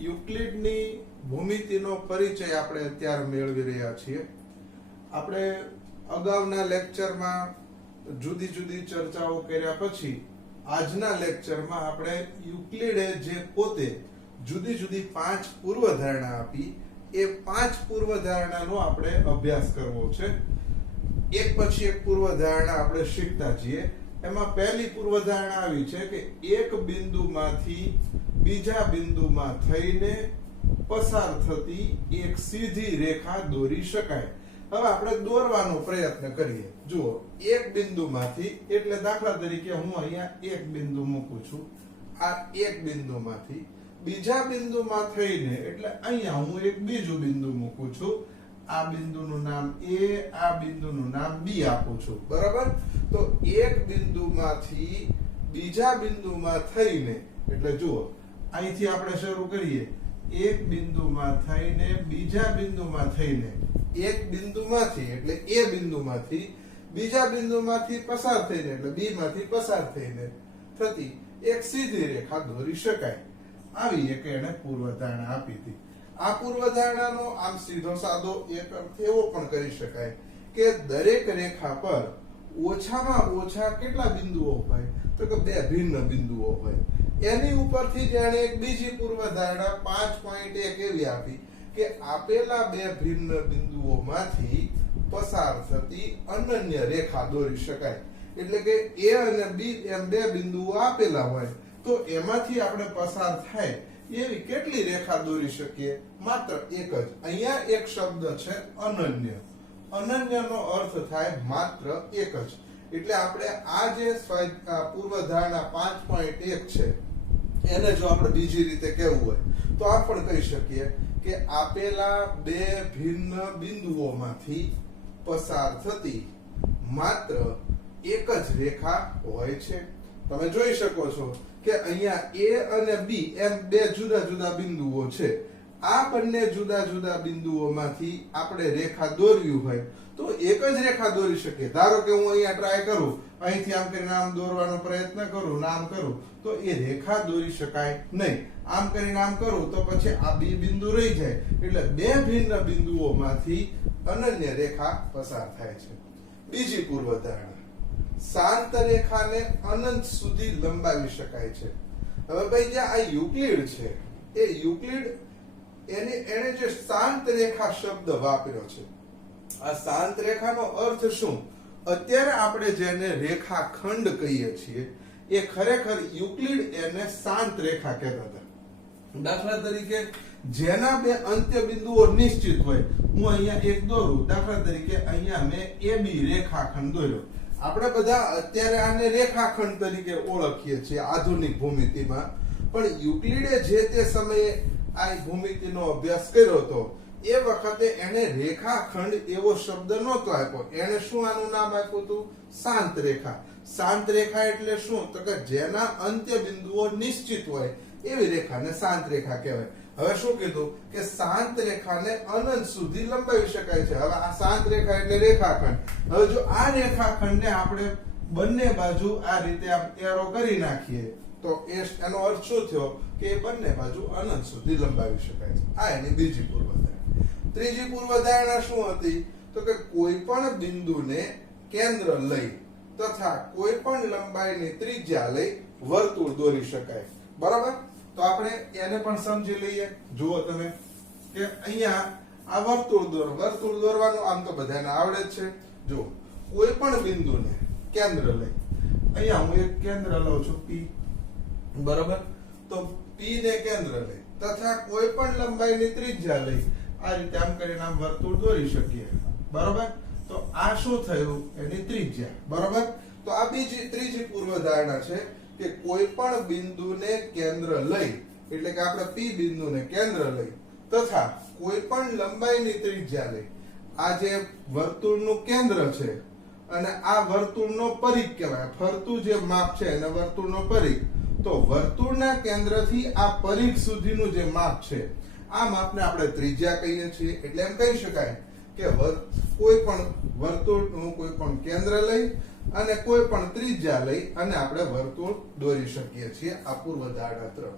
યુક્લિડની ભૂમિતિનો પરિચય આપણે અત્યારે મેળવી રહ્યા છીએ. આપણે અગાઉના લેક્ચરમાં જુદી જુદી ચર્ચાઓ કર્યા પછી આજના લેક્ચરમાં આપણે યુક્લિડે જે પોતે જુદી જુદી 5 પૂર્વધારણા આપી એ 5 પૂર્વધારણાનો આપણે અભ્યાસ કરવો છે. એક પછી એક પૂર્વધારણા આપણે શીખતા જઈએ. એમાં પહેલી પૂર્વધારણા આવી છે કે એક બિંદુમાંથી બીજા બિંદુમાં થઈને પસાર થતી એક સીધી રેખા દોરી શકાય. હવે આપણે દોરવાનો પ્રયત્ન કરીએ. જુઓ, એક બિંદુમાંથી એટલે દાખલા તરીકે હું અહીંયા એક બિંદુ મૂકું છું. આ એક બિંદુમાંથી બીજા બિંદુમાં થઈને એટલે અહીંયા હું એક બીજું બિંદુ મૂકું છું. આ બિંદુનું નામ A, આ બિંદુનું નામ B આપું છું. બરાબર? તો એક બિંદુમાંથી બીજા બિંદુમાં થઈને એટલે જુઓ, અહીંથી આપણે શરૂ કરીએ. એક બિંદુમાં થઈને બીજા બિંદુમાં થઈને એક બિંદુમાંથી એટલે A બિંદુમાંથી બીજા બિંદુમાંથી પસાર થઈને એટલે B માંથી પસાર થઈને થતી એક સીધી રેખા દોરી શકાય. આવી એક એને પૂર્વધારણા આપી હતી. આ પૂર્વધારણાનો આમ સીધો સાદો એક અર્થ એવો પણ કરી શકાય કે દરેક રેખા પર ઓછામાં ઓછા કેટલા બિંદુઓ હોય? તો કે 2 ભિન્ન બિંદુઓ હોય. એની ઉપરથી જાણે એક બીજી પૂર્વધારણા 5.1 એવી આપી કે આપેલા 2 ભિન્ન બિંદુઓમાંથી પસાર થતી અનન્ય રેખા દોરી શકાય. એટલે કે A અને B એમ 2 બિંદુઓ આપેલા હોય તો એમાંથી આપણે પસાર થાય એવી કેટલી રેખા દોરી શકીએ? માત્ર એક જ. અહીંયા એક શબ્દ છે અનન્ય. અનન્યનો અર્થ થાય માત્ર એક જ. એટલે આપણે આ જે પૂર્વધારણા 5.1 છે એને જો આપણે બીજી રીતે કહેવું હોય તો આ પણ કહી શકીએ કે આપેલા 2 ભિન્ન બિંદુઓમાંથી પસાર થતી માત્ર એક જ રેખા હોય છે. તમે જોઈ શકો છો કે અહીંયા A અને B એમ 2 જુદા જુદા બિંદુઓ છે. આ બંને જુદા જુદા બિંદુઓમાંથી આપણે રેખા દોરવી હોય તો એક જ રેખા દોરી શકીએ. ધારો કે હું અહીંયા ટ્રાય કરું, અહીંથી આમ કરીને આમ દોરવાનો પ્રયત્ન કરું, નામ કરું તો એ રેખા દોરી શકાય નહીં. આમ કરીને આમ કરું તો પછી આ B બિંદુ રહી જાય. એટલે 2 ભિન્ન બિંદુઓમાંથી અનન્ય રેખા પસાર થાય છે. બીજી પૂર્વધારણા, શાંત રેખાને અનંત સુધી લંબાવી શકાય છે. હવે ભાઈ જે આ યુક્લિડ છે એ યુક્લિડ એને જે શાંત રેખા શબ્દ વાપર્યો છે, આ શાંત રેખાનો અર્થ શું? અત્યારે આપણે જેને રેખાખંડ કહીએ છીએ એ ખરેખર યુક્લિડ એને શાંત રેખા કહેતા હતા. દાખલા તરીકે જેના 2 અંત્ય બિંદુઓ નિશ્ચિત હોય, હું અહીંયા એક દોરું, દાખલા તરીકે અહીંયા મેં AB રેખાખંડ દોર્યો. આપણે બધા અત્યારે આને રેખાખંડ તરીકે ઓળખીએ છીએ આધુનિક ભૂમિતિમાં, પણ યુક્લિડે જે તે સમયે આ ભૂમિતિનો અભ્યાસ કર્યો હતો એ વખતે એને રેખાખંડ એવો શબ્દ નહોતો આપ્યો. એને શું આનું નામ આપ્યું હતું? શાંત રેખા. શાંત રેખા એટલે શું? તો કે જેના અંત્ય બિંદુઓ નિશ્ચિત હોય એવી રેખાને શાંત રેખા કહેવાય. હવે શું કીધું કે શાંત રેખાને અનંત સુધી લંબાવી શકાય છે. હવે આ શાંત રેખા એટલે રેખાખંડ. હવે જો આ રેખાખંડને આપણે બંને બાજુ આ રીતે એરો કરી નાખીએ તો એનો અર્થ શું થયો કે બંને બાજુ અનંત સુધી લંબાવી શકાય છે. આ એની બીજી પૂર્વધારણા. ત્રીજી પૂર્વધારણા શું હતી? તો કે કોઈ પણ બિંદુને કેન્દ્ર લઈ તથા કોઈ પણ લંબાઈની ત્રિજ્યા લઈ વર્તુળ દોરી શકાય. બરાબર? તો આપણે એને પણ સમજી લઈએ. જુઓ તમે કે અહીંયા આ વર્તુળ દોરવાનું આમ તો બધાને આવડે જ છે. જુઓ, કોઈ પણ બિંદુને કેન્દ્ર લઈ, અહીંયા હું એક કેન્દ્ર લઉં છું P. બરાબર? તો P ને કેન્દ્ર લઈ તથા કોઈ પણ લંબાઈની ત્રિજ્યા લઈ આ રીતે આમ કરીને આમ વર્તુળ દોરી શકીએ. બરાબર? તો આ શું થયું? એની ત્રિજ્યા. બરાબર? તો આ ત્રીજી પૂર્વધારણા છે કે કોઈ પણ બિંદુને કેન્દ્ર લઈ એટલે કે આપણે P બિંદુને કેન્દ્ર લઈ તથા કોઈ પણ લંબાઈની ત્રિજ્યા લઈ આ જે વર્તુળનું કેન્દ્ર છે અને આ વર્તુળનો પરિઘ કહેવાય. ફરતું જે માપ છે એને વર્તુળનો પરિઘ. તો વર્તુળના કેન્દ્રથી આ પરિઘ સુધીનું જે માપ છે આ માપને આપણે ત્રિજ્યા કહીએ છીએ. એટલે એમ કહી શકાય કે કોઈ પણ વર્તુળનું કોઈ પણ કેન્દ્ર લઈ અને કોઈ પણ ત્રિજ્યા લઈ અને આપણે વર્તુળ દોરી શકીએ છીએ. આ પૂર્વધારણા 3.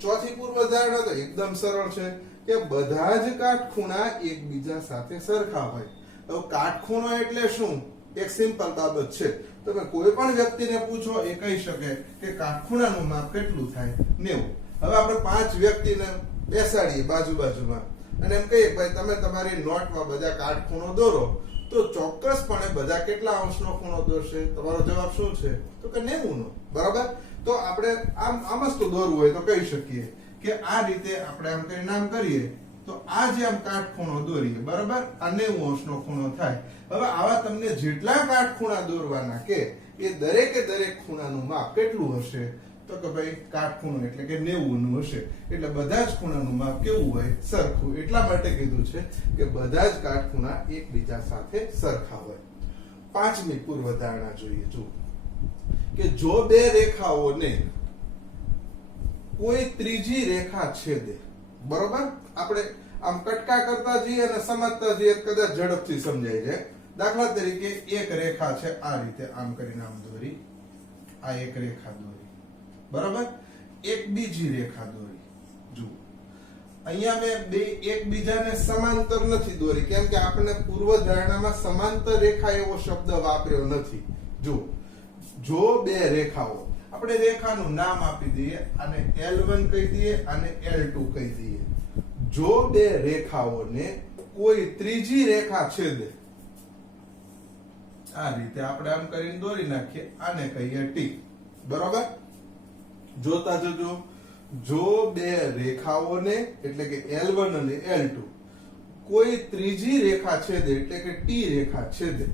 ચોથી પૂર્વધારણા તો એકદમ સરળ છે કે બધા જ કાટખૂણા એકબીજા સાથે સરખા હોય. હવે કાટખૂણો એટલે શું? એક સિમ્પલ બાબત છે. તમે કોઈ પણ વ્યક્તિને પૂછો એ કહી શકે કે કાટખૂણાનું માપ કેટલું થાય? 90. હવે આપણે 5 વ્યક્તિને બેસાડીએ બાજુમાં અને એમ કહીએ ભાઈ તમે તમારી નોટમાં બધા કાટખૂણો દોરો, તો ચોક્કસપણે બધા કેટલા અંશનો ખૂણો દોરશે? તમારો જવાબ શું છે? તો કે 90 નો. બરાબર? તો આપણે આમ જ તો દોરવું હોય તો કહી શકીએ કે આ રીતે આપણે આમ કરીને નામ કરીએ તો આ જે આમ કાટખૂણો દોરીએ, બરાબર, આ 90 અંશનો ખૂણો થાય. હવે આવા તમને જેટલા કાટખૂણા દોરવાના કે એ દરેકે દરેક ખૂણાનું માપ કેટલું હશે? તો કે ભાઈ કાટખૂણો એટલે કે 90 નું હશે. એટલે બધા જ ખૂણાનું માપ કેવું હોય? સરખું. એટલા માટે કીધું છે કે બધા જ કાટખૂણા એકબીજા સાથે સરખા હોય. 5મી પૂર્વધારણા જોઈએ. જુઓ કે જો બે રેખાઓને કોઈ ત્રીજી રેખા છેદે, બરોબર, આપણે આમ કટકા કરતા જઈએ અને સમજતા જઈએ કદાચ ઝડપથી સમજાય જાય. દાખલા તરીકે એક રેખા છે આ રીતે આમ કરીને આમ દોરી, આ એક રેખા દોરી, બરાબર, એક બીજી રેખા દોરી. જુઓ અહીંયા મેં બે એકબીજાને સમાંતર નથી દોરી, કેમ કે આપણે પૂર્વધારણામાં સમાંતર રેખા એવો શબ્દ વાપર્યો નથી. જુઓ, જો બે રેખાઓ, આપણે રેખાનું નામ આપી દઈએ, આને L1 કહી દઈએ, આને L2 કહી દઈએ. જો બે રેખાઓને કોઈ ત્રીજી રેખા છેદે, આ રીતે આપણે આમ કરીને દોરી નાખીએ, આને કહીએ T. બરાબર? જોતા જજો, જો બે રેખાઓને એટલે કે L1 અને L2 કોઈ ત્રીજી રેખા છેદે એટલે કે T રેખા છેદે,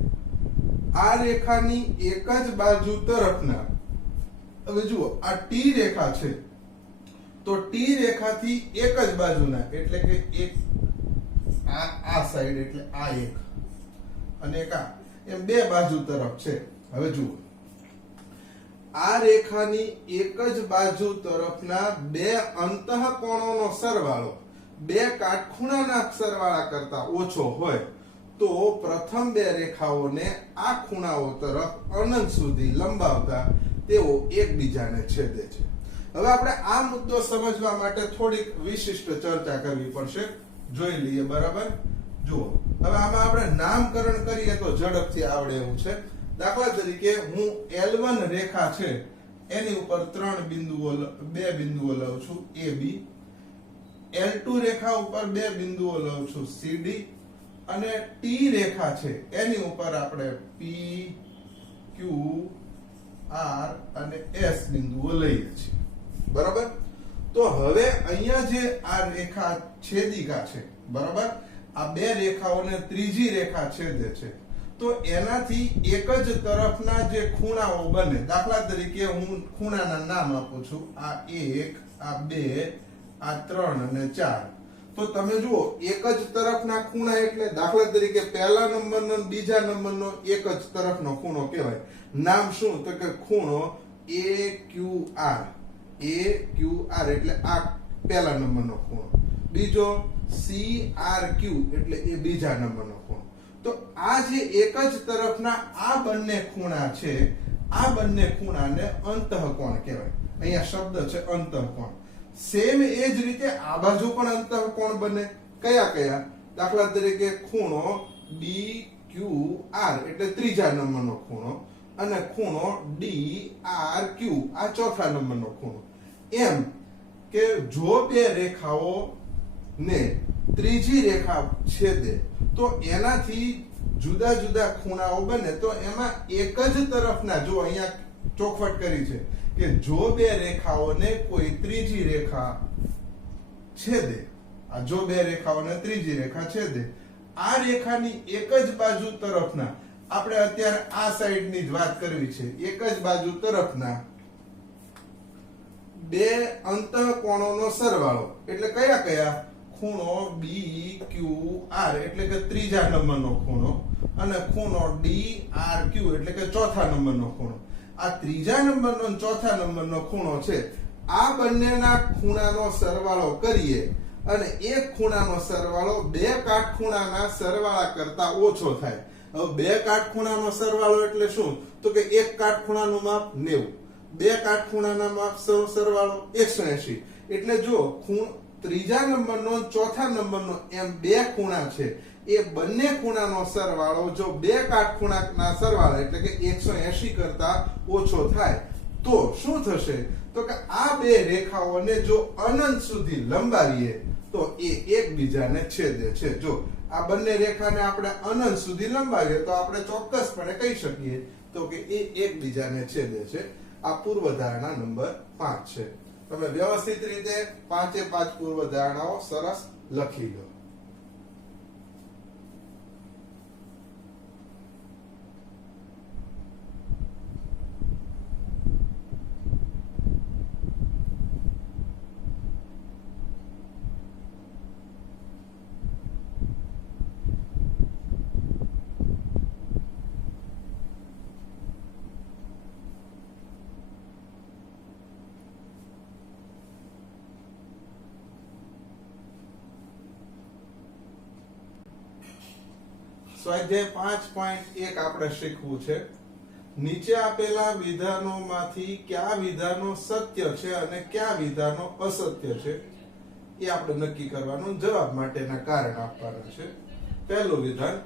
આ રેખાની એક જ બાજુ તરફના, હવે જુઓ આ T રેખા છે તો T રેખાથી એક જ બાજુના એટલે કે એક આ સાઈડ એટલે આ એક અને એક આ, એમ બે બાજુ તરફ છે. હવે જુઓ આ રેખાની એક જ બાજુ તરફના બે અંતઃકોણોનો સરવાળો બે કાટખૂણાના સરવાળા કરતા ઓછો હોય તો પ્રથમ બે રેખાઓને આ ખૂણાઓ તરફ અનંત સુધી લંબાવતા તેઓ એકબીજાને છેદે છે. હવે આપણે આ મુદ્દો સમજવા માટે થોડીક વિશિષ્ટ ચર્ચા કરવી પડશે. જોઈ લઈએ. બરાબર? જુઓ, હવે આમાં આપણે નામકરણ કરીએ તો ઝડપથી આવડે એવું છે. દાખલા તરીકે હું L1 રેખા છે એની ઉપર બે બિંદુઓ લઉં છું AB, L2 રેખા ઉપર બે બિંદુઓ લઉં છું CD, અને T રેખા છે એની ઉપર આપણે P, Q, R અને S બિંદુઓ લઈએ છીએ. બરાબર? તો હવે અહીંયા જે આ રેખા છેદિકા છે, બરાબર, આ બે રેખાઓને ત્રીજી રેખા છેદે છે, તો એનાથી એક જ તરફના જે ખૂણાઓ બને, દાખલા તરીકે હું ખૂણાના નામ આપું છું, આ 1, આ 2, આ 3 અને 4. તો તમે જુઓ એક જ તરફના ખૂણા એટલે દાખલા તરીકે પહેલા નંબરનો બીજા નંબરનો એક જ તરફનો ખૂણો કહેવાય. નામ શું? તો કે ખૂણો AQR. AQR એટલે આ પહેલા નંબરનો ખૂણો, બીજો CRQ એટલે એ બીજા નંબરનો ખૂણો. તો આ જે એક જ તરફના આ બંને ખૂણા છે, આ બંને ખૂણાને અંતઃકોણ કહેવાય. અહીંયા શબ્દ છે અંતઃકોણ. સેમ એ જ રીતે આ બાજુ પણ અંતઃકોણ બને. કયા કયા? દાખલા તરીકે ખૂણો DQR એટલે ત્રીજા નંબરનો ખૂણો, અને ખૂણો DRQ આ ચોથા નંબરનો ખૂણો. એમ કે જો બે રેખાઓ ને ત્રીજી રેખા છેદે તો એનાથી જુદા જુદા ખૂણાઓ બને, તો એમાં એક જ તરફના, જો અહીંયા ચોખવટ કરી છે કે જો બે રેખાઓને કોઈ ત્રીજી રેખા છેદે, આ જો બે રેખાઓને ત્રીજી રેખા છેદે, આ રેખાની એક જ બાજુ તરફના, આપણે અત્યારે આ સાઈડની જ વાત કરવી છે, એક જ બાજુ તરફના બે અંતઃકોણોનો સરવાળો એટલે કયા કયા? ખૂણો BQR એટલે કે ત્રીજા નંબરનો ખૂણો, અને ખૂણો DRQ એટલે કે ચોથા નંબરનો ખૂણો. આ ત્રીજા નંબરનો અને ચોથા નંબરનો ખૂણો છે, આ બંનેના ખૂણાનો સરવાળો કરીએ અને એક ખૂણાનો સરવાળો બે કાટખૂણાના સરવાળા કરતા ઓછો થાય. હવે બે કાટખૂણાનો સરવાળો એટલે શું? તો કે એક કાટખૂણાનું માપ 90, બે કાટખૂણાના માપ સરવાળો 180, એટલે જો ત્રીજા નંબરનો અને ચોથા નંબરનો એમ બે ખૂણા છે, એ બંને ખૂણાનો સરવાળો જો બે કાટખૂણાના સરવાળા એટલે કે 180 કરતા ઓછો થાય તો શું થશે? તો કે આ બે રેખાઓને જો અનંત સુધી લંબાવીએ તો એ એકબીજાને છેદે છે. જો આ બંને રેખાને આપણે અનંત સુધી લંબાવીએ તો આપણે ચોક્કસપણે કહી શકીએ તો કે એ એકબીજાને છેદે છે. આ પૂર્વધારણા નંબર 5 છે. તમે વ્યવસ્થિત રીતે 5 પૂર્વધારણાઓ સરસ લખી લો. સ્વાધ્યાય 5.1 આપણે શીખવું છે. નીચે આપેલા વિધાનોમાંથી કયા વિધાનો સત્ય છે અને કયા વિધાનો અસત્ય છે એ આપણે નક્કી કરવાનું, જવાબ માટેના કારણ આપવાના છે. પહેલું વિધાન,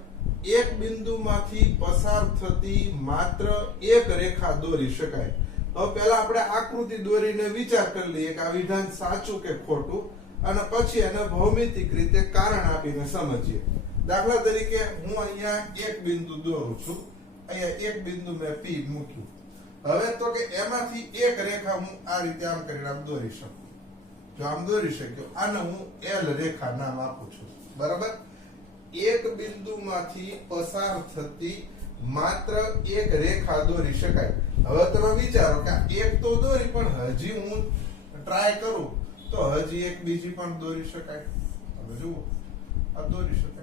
એક બિંદુમાંથી પસાર થતી માત્ર એક રેખા દોરી શકાય. હવે પહેલા આપણે આકૃતિ દોરીને વિચાર કરી લઈએ કે આ વિધાન સાચું કે ખોટું, અને પછી એને ભૌમિતિક રીતે કારણ આપીને સમજીએ. દાખલા તરીકે હું અહીંયા એક બિંદુ દોરું છું, અહીંયા એક બિંદુ મેં P મૂક્યું. હવે તો કે એમાંથી એક રેખા હું આ રીતે આમ કરીને આમ દોરી શકું. જો આમ દોરી શક્યો, આને હું L રેખા નામ આપું છું. બરાબર? એક બિંદુમાંથી પસાર થતી માત્ર એક રેખા દોરી શકાય. હવે તમે વિચારો કે એક તો દોરી, પણ હજી હું ટ્રાય કરું તો હજી એક બીજી પણ દોરી શકાય. હવે જુઓ, આ દોરી શકાય.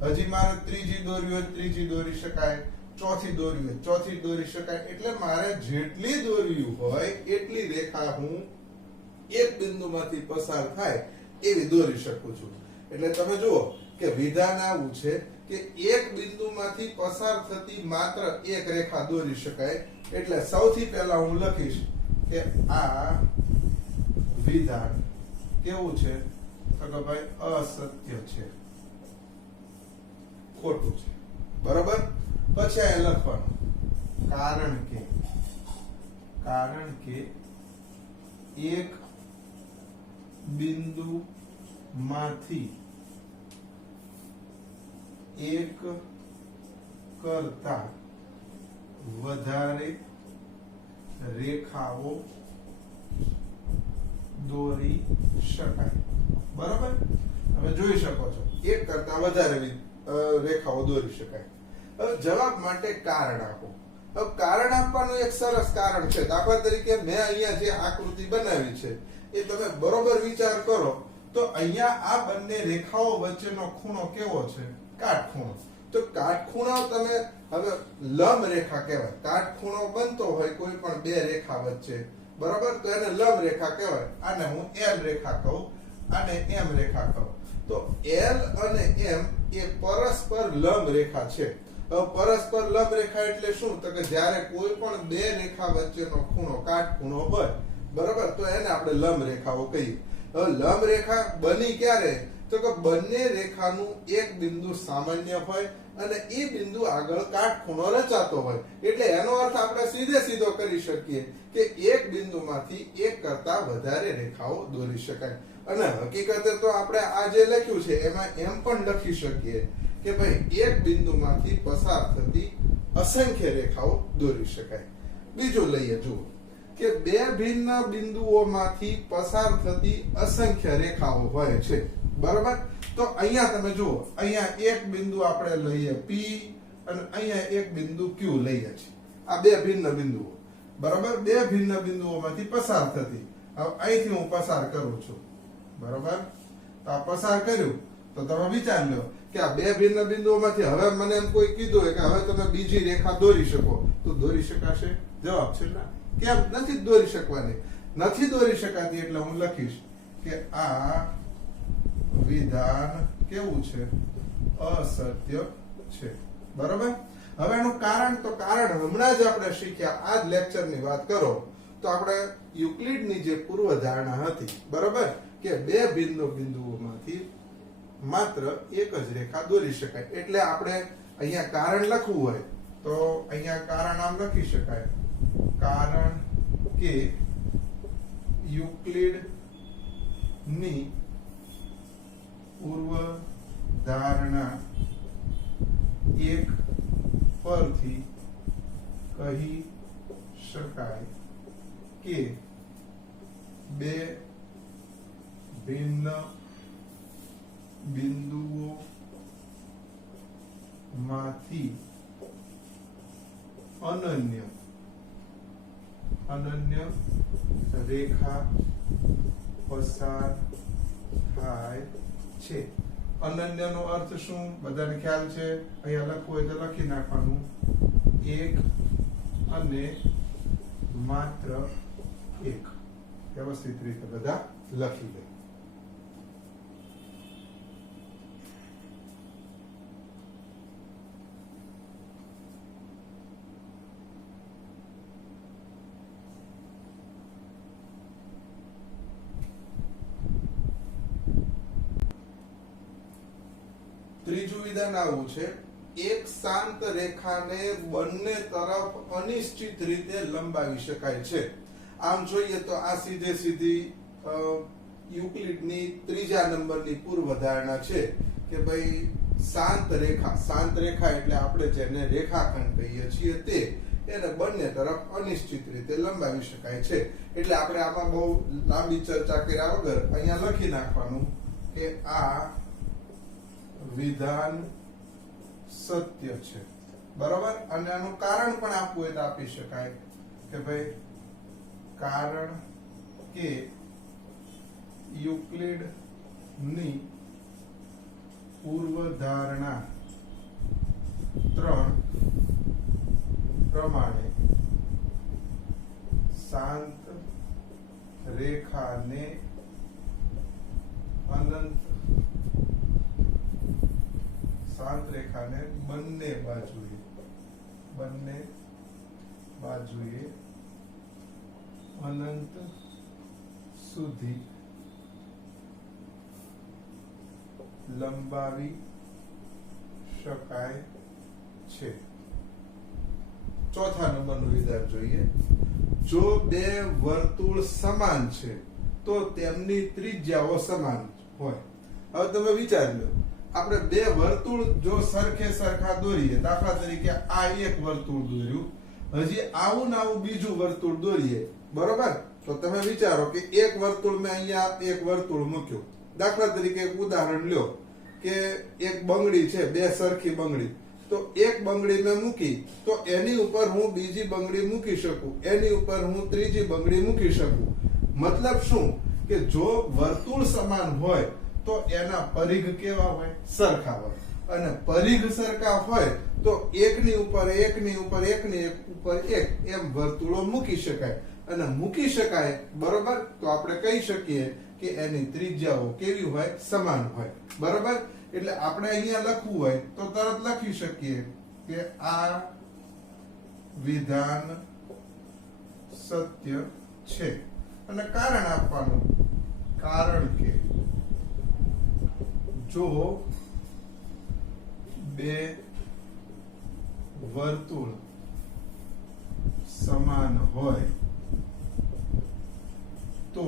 હજી મારે ત્રીજી દોરવી હોય ત્રીજી દોરી શકાય, ચોથી દોરવી હોય ચોથી દોરી શકાય. એટલે મારે જેટલી દોરવી હોય એટલી રેખા હું એક બિંદુમાંથી પસાર થાય એવી દોરી શકું છું. એટલે તમે જુઓ કે વિધાન આવું છે કે એક બિંદુમાંથી પસાર થતી માત્ર એક રેખા દોરી શકાય. એટલે સૌથી પહેલા હું લખીશ કે આ વિધાન કેવું છે? તો કે ભાઈ અસત્ય છે, ખોટું છે. બરાબર? પછી આ લખવાનું કારણ કે એક બિંદુ માંથી એક કરતા વધારે રેખાઓ દોરી શકાય. બરાબર? તમે જોઈ શકો છો એક કરતા વધારે રેખાઓ દોરી શકાય. હવે જવાબ માટે કારણ આપો. હવે કારણ આપવાનું એક સરસ કારણ છે. દાખલા તરીકે મેં અહીંયા જે આકૃતિ બનાવી છે એ તમે બરોબર વિચાર કરો તો અહીંયા આ બંને રેખાઓ વચ્ચેનો ખૂણો કેવો છે? કાટખૂણો. તો કાટખૂણો તમે હવે લંબ રેખા કહેવાય. કાટખૂણો બનતો હોય કોઈ પણ બે રેખા વચ્ચે, બરાબર, તો એને લંબ રેખા કહેવાય. આને હું L રેખા કહું, આને M રેખા કહું. તો L અને M એ પરસ્પર લંબ રેખા છે. હવે પરસ્પર લંબ રેખા એટલે શું? તો કે જ્યારે કોઈ પણ બે રેખા વચ્ચેનો ખૂણો કાટખૂણો હોય, બરાબર, તો એને આપણે લંબ રેખાઓ કહીએ. હવે લંબ રેખા બની ક્યારે? તો કે બંને રેખાનું એક બિંદુ સામાન્ય હોય અને એ બિંદુ આગળ કાટખૂણો રચાતો હોય. એટલે એનો અર્થ આપણે સીધો કરી શકીએ કે એક બિંદુમાંથી એક કરતા વધારે રેખાઓ દોરી શકાય. અને હકીકતે તો આપણે આ જે લખ્યું છે એમાં એમ પણ લખી શકીએ કે ભાઈ એક બિંદુમાંથી પસાર થતી અસંખ્ય રેખાઓ દોરી શકાય. બીજું લઈએ, જુઓ કે બે ભિન્ન બિંદુઓમાંથી પસાર થતી અસંખ્ય રેખાઓ હોય છે. બરાબર? તો અહીંયા તમે જુઓ, અહીંયા એક બિંદુ આપણે લઈએ P અને અહીંયા એક બિંદુ Q લઈએ છીએ. આ બે ભિન્ન બિંદુઓ, બરાબર, બે ભિન્ન બિંદુઓમાંથી પસાર થતી. હવે અહીંથી હું પસાર કરું છું, બરાબર, તો આ પસાર કર્યું તો તમે વિચાર લો કે આ બે ભિન્ન બિંદુઓમાંથી હવે મને એમ કોઈ કીધું હોય કે હવે તમે બીજી રેખા દોરી શકો, તો દોરી શકાશે? જવાબ છે ના. કેમ નથી દોરી શકવાની? નથી દોરી શકાતી. એટલે હું લખીશ કે આ વિધાન કેવું છે? અસત્ય છે. બરાબર? હવે એનું કારણ, તો કારણ હમણાં જ આપણે શીખ્યા. આ જ લેક્ચરની વાત કરો તો આપણે યુક્લિડની જે પૂર્વધારણા હતી, બરાબર, કે બે બિંદુઓમાંથી માત્ર એક જ રેખા દોરી શકાય. એટલે આપણે અહીંયા કારણ લખવું હોય તો અહીંયા કારણ આમ લખી શકાય, કારણ કે યુક્લિડની પૂર્વ ધારણા એક પરથી કહી શકાય કે બે ભિન્ન બિંદુઓમાંથી અનન્ય રેખા પસાર થાય છે. અનન્યનો અર્થ શું બધાને ખ્યાલ છે? અહીંયા લખવું હોય તો લખી નાખવાનું, એક અને માત્ર એક. વ્યવસ્થિત રીતે બધા લખી લે. ત્રીજું વિધાન આવું છે, એક શાંત રેખાને બંને તરફ અનિશ્ચિત રીતે લંબાવી શકાય છે. આમ જોઈએ તો આ સીધે સીધી યુક્લિડની ત્રીજા નંબરની પૂર્વધારણા છે કે ભાઈ શાંત રેખા એટલે આપણે જેને રેખાખંડ કહીએ છીએ તે એને બંને તરફ અનિશ્ચિત રીતે લંબાવી શકાય છે. એટલે આપણે આમાં બહુ લાંબી ચર્ચા કર્યા વગર અહીંયા લખી નાખવાનું કે આ વિધાન સત્ય છે, બરાબર. અને આનું કારણ પણ આપવું હોય તો આપી શકાય કે ભાઈ કારણ કે યુક્લિડની પૂર્વધારણા 3 પ્રમાણે શાંત રેખાને બંને બાજુએ અનંત સુધી લંબાવી શકાય છે. ચોથા નંબરનું વિધાન જોઈએ, જો બે વર્તુળ સમાન છે તો તેમની ત્રિજ્યાઓ સમાન હોય. હવે તમે વિચારી લો, આપણે બે વર્તુળ જો સરખા દોરીએ, દાખલા તરીકે આ એક વર્તુળ દોર્યું, હજી આવું ને આવું બીજું વર્તુળ દોરીએ, બરોબર, તો તમે વિચારો કે એક વર્તુળ મેં અહીંયા એક વર્તુળ મૂક્યું. દાખલા તરીકે એક ઉદાહરણ લ્યો કે એક બંગડી છે, બે સરખી બંગડી, તો એક બંગડી મેં મૂકી તો એની ઉપર હું બીજી બંગડી મૂકી શકું, એની ઉપર હું ત્રીજી બંગડી મૂકી શકું. મતલબ શું કે જો વર્તુળ સમાન હોય તો એના પરિઘ કેવા હોય? સરખા હોય. અને પરિઘ સરખા હોય તો એકની ઉપર એકની ઉપર એકની ઉપર એક એમ વર્તુળો મૂકી શકાય. અને મૂકી શકાય, બરોબર, તો આપણે કહી શકીએ કે એની ત્રિજ્યાઓ કેવી હોય? સમાન હોય, બરોબર. એટલે આપણે અહીંયા લખવું હોય તો તરત લખી શકીએ કે આ વિધાન સત્ય છે. અને કારણ આપવાનું, કારણ કે જો બે વર્તુળ સમાન હોય તો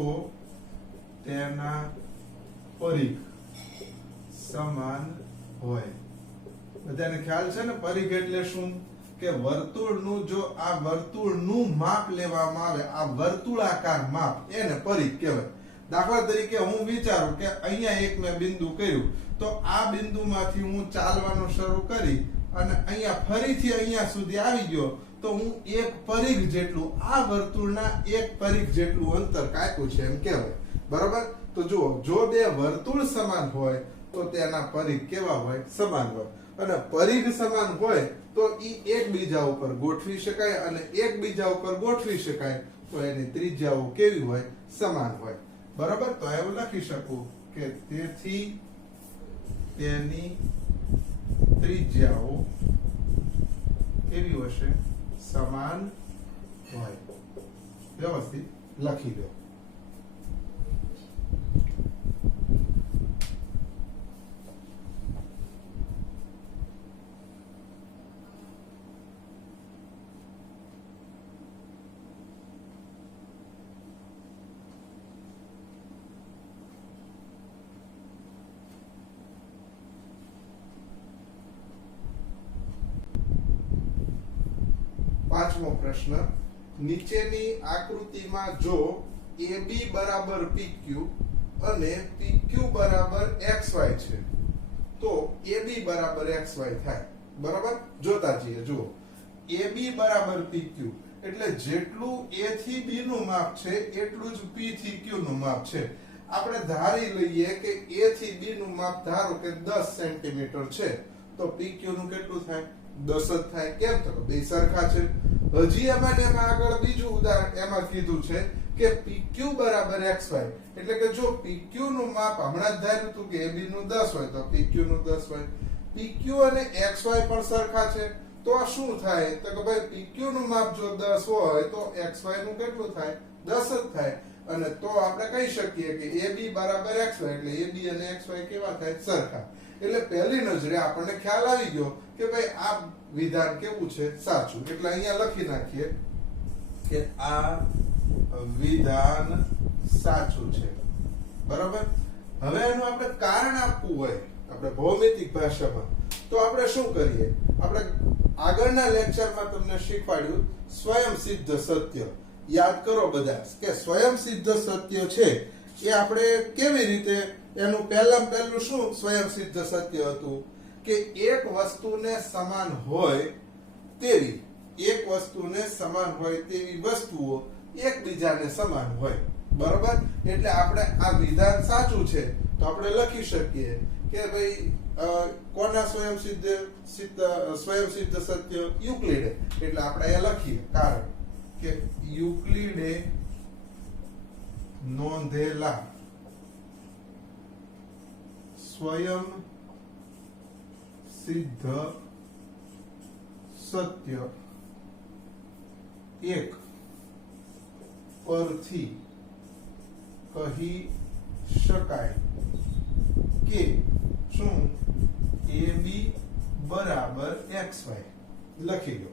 તેના પરિઘ સમાન હોય. બધાને ખ્યાલ છે ને પરિઘ એટલે શું? કે વર્તુળનું જો આ વર્તુળનું માપ લેવામાં આવે, આ વર્તુળાકાર માપ, એને પરિઘ કહેવાય. દાખલા તરીકે હું વિચારું કે અહીંયા એક મેં બિંદુ કર્યું, તો આ બિંદુમાંથી હું ચાલવાનું શરૂ કરી અને અહીંયા ફરીથી અહીંયા સુધી આવી ગયો, તો હું એક પરિઘ જેટલું, આ વર્તુળના એક પરિઘ જેટલું અંતર કાપ્યું છે એમ કહેવાય, બરાબર. તો જુઓ, જો બે વર્તુળ સમાન હોય તો તેના પરિઘ કેવા હોય? સમાન હોય. અને પરિઘ સમાન હોય તો ઈ એકબીજા ઉપર ગોઠવી શકાય, અને એકબીજા ઉપર ગોઠવી શકાય તો એની ત્રિજ્યાઓ કેવી હોય? સમાન હોય, બરાબર. તો એવું લખી શકું કે તેથી તેની ત્રિજ્યાઓ કેવી હશે? સમાન હોય. વ્યવસ્થિત લખી લો. પાંચમો પ્રશ્ન, નીચેની આકૃતિમાં જો AB બરાબર PQ અને PQ બરાબર XY છે તો AB બરાબર XY થાય. બરાબર, જોતા જઈએ. જુઓ, AB બરાબર PQ એટલે જેટલું A થી B નું માપ છે એટલું જ P થી Q નું માપ છે. આપણે ધારી લઈએ કે A થી B નું માપ ધારો કે 10 સેન્ટીમીટર છે તો PQ નું કેટલું થાય? 10 જ થાય. કેમ? તો બે સરખા છે. હજી એમાં આગળ બીજું ઉદાહરણ એમાં કીધું છે કે PQ બરાબર XY એટલે કે જો PQ નું માપ હમણાં જ ધાર્યું હતું કે AB નું 10 હોય તો PQ નું 10 હોય. PQ અને XY પણ સરખા છે તો આ શું થાય? તો કે ભાઈ PQ નું માપ જો 10 હોય તો XY નું કેટલું થાય? 10 જ થાય. અને તો આપણે કહી શકીએ કે AB બરાબર XY એટલે AB અને XY કેવા થાય? સરખા. એટલે પહેલી નજરે આપણને ખ્યાલ આવી ગયો કે ભાઈ આ વિધાન કેવું છે? સાચું. એટલે અહીંયા લખી નાખીએ કે આ વિધાન સાચું છે. બરાબર. હવે એનું આપણે કારણ આપવું હોય આપણે ભૌમિતિક ભાષામાં તો આપણે શું કરીએ? આપણે આગળના લેક્ચરમાં તમને શીખવાડ્યું સ્વયં સિદ્ધ સત્ય. યાદ કરો બધા કે સ્વયં સિદ્ધ સત્ય છે એ આપણે કેવી રીતે, એનું પહેલું શું સ્વયં સિદ્ધ સત્ય હતું કે એક વસ્તુને સમાન હોય તેવી વસ્તુઓ એકબીજાને સમાન હોય. બરોબર. એટલે આપણે આ વિધાન સાચું છે તો આપણે લખી શકીએ કે ભાઈ કોના સ્વયં સિદ્ધ સત્ય? યુક્લિડે. એટલે આપણે અહીંયા લખીએ કારણ કે યુક્લિડે નોંધેલા સ્વયં સિદ્ધ સત્ય એક પરથી કહી શકાય કે શું AB બરાબર XY. લખી લો.